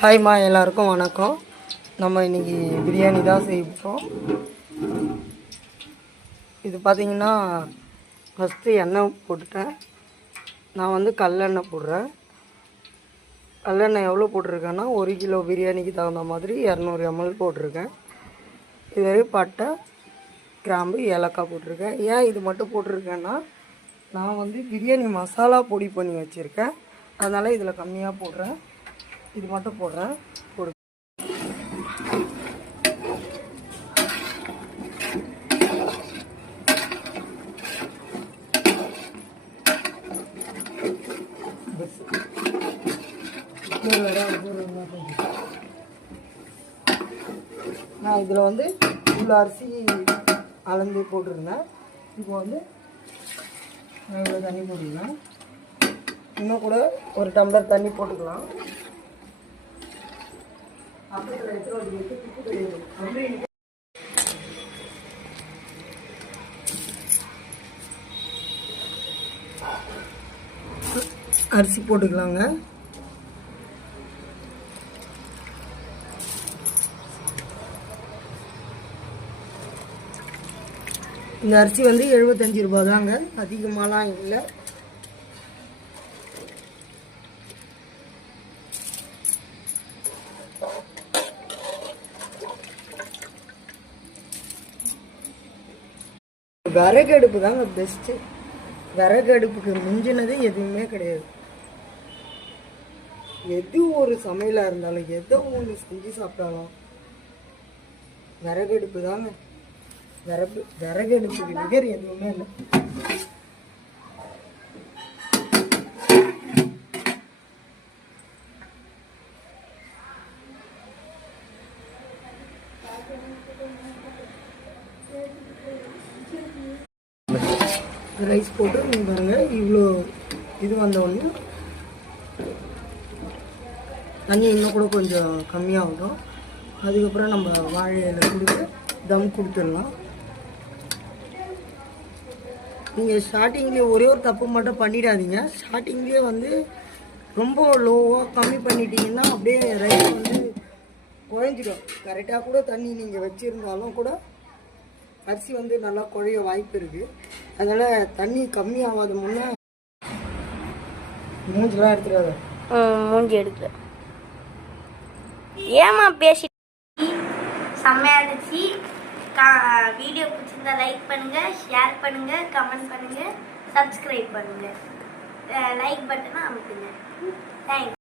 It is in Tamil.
ஹாய்மா, எல்லாருக்கும் வணக்கம். நம்ம இன்றைக்கி பிரியாணி தான் செய்வோம். இது பார்த்திங்கன்னா ஃபஸ்ட்டு எண்ணெய் போட்டுட்டேன். நான் வந்து கல்லெண்ணெய் போடுறேன். கல்லெண்ணெய் எவ்வளோ போட்டிருக்கேன்னா 1 கிலோ பிரியாணிக்கு தகுந்த மாதிரி 200 ml போட்டிருக்கேன். இதுவரை பட்டை, கிராம்பு, ஏலக்காய் போட்டிருக்கேன். ஏன் இது மட்டும் போட்டிருக்கேன்னா, நான் வந்து பிரியாணி மசாலா பொடி பண்ணி வச்சுருக்கேன். அதனால் இதில் கம்மியாக போடுறேன். இது மட்டும் போடுறேன். நான் இதில் வந்து இவ்வளோ அரிசி அளந்து போட்டிருந்தேன். இப்போ வந்து நான் இவ்வளோ தண்ணி போட்டுக்கலாம். இன்னும் கூட ஒரு டம்ளர் தண்ணி போட்டுக்கலாம். அரிசி போட்டுக்கலாங்க. இந்த அரிசி வந்து 75 ரூபா தாங்க, அதிகமாகலாம் இல்லை. விறகு அடுப்பு தாங்க பெஸ்ட்டு. விறகு அடுப்புக்கு மிஞ்சினது எதுவுமே கிடையாது. எது ஒரு சமையலாக இருந்தாலும், எதோ ஒன்று செஞ்சு சாப்பிட்டாலும் விறகு அடுப்பு தாங்க. விறகு அடுப்புக்கு நிகர் எதுவுமே இல்லை. ரைஸ் போட்டு நீங்கள் பாருங்கள், இவ்வளோ இது வந்தோடனே தண்ணி இன்னும் கூட கொஞ்சம் கம்மியாகிடும். அதுக்கப்புறம் நம்ம வாழை இலை கொடுத்து தம் கொடுத்துடலாம். நீங்கள் ஸ்டார்டிங்லேயே ஒரே ஒரு தப்பு மட்டும் பண்ணிடாதீங்க. ஸ்டார்டிங்லேயே வந்து ரொம்ப லோவாக கம்மி பண்ணிட்டீங்கன்னா அப்படியே ரைஸ் வந்து குழஞ்சிடும். கரெக்டாக கூட தண்ணி நீங்கள் வச்சுருந்தாலும் கூட அரிசி வந்து நல்லா குழைய வாய்ப்பு இருக்குது. அதனால் தண்ணி கம்மியாகாத முன்னே மூஞ்சிலாம் எடுத்துக்காத. மூஞ்சி எடுக்கல. ஏமா பேசி செம்மையாக இருந்துச்சு. வீடியோ பிடிச்சிருந்தா லைக் பண்ணுங்கள், ஷேர் பண்ணுங்கள், கமெண்ட் பண்ணுங்கள், சப்ஸ்கிரைப் பண்ணுங்கள். லைக் பட்டனை அமுக்குங்க. தேங்க்ஸ்.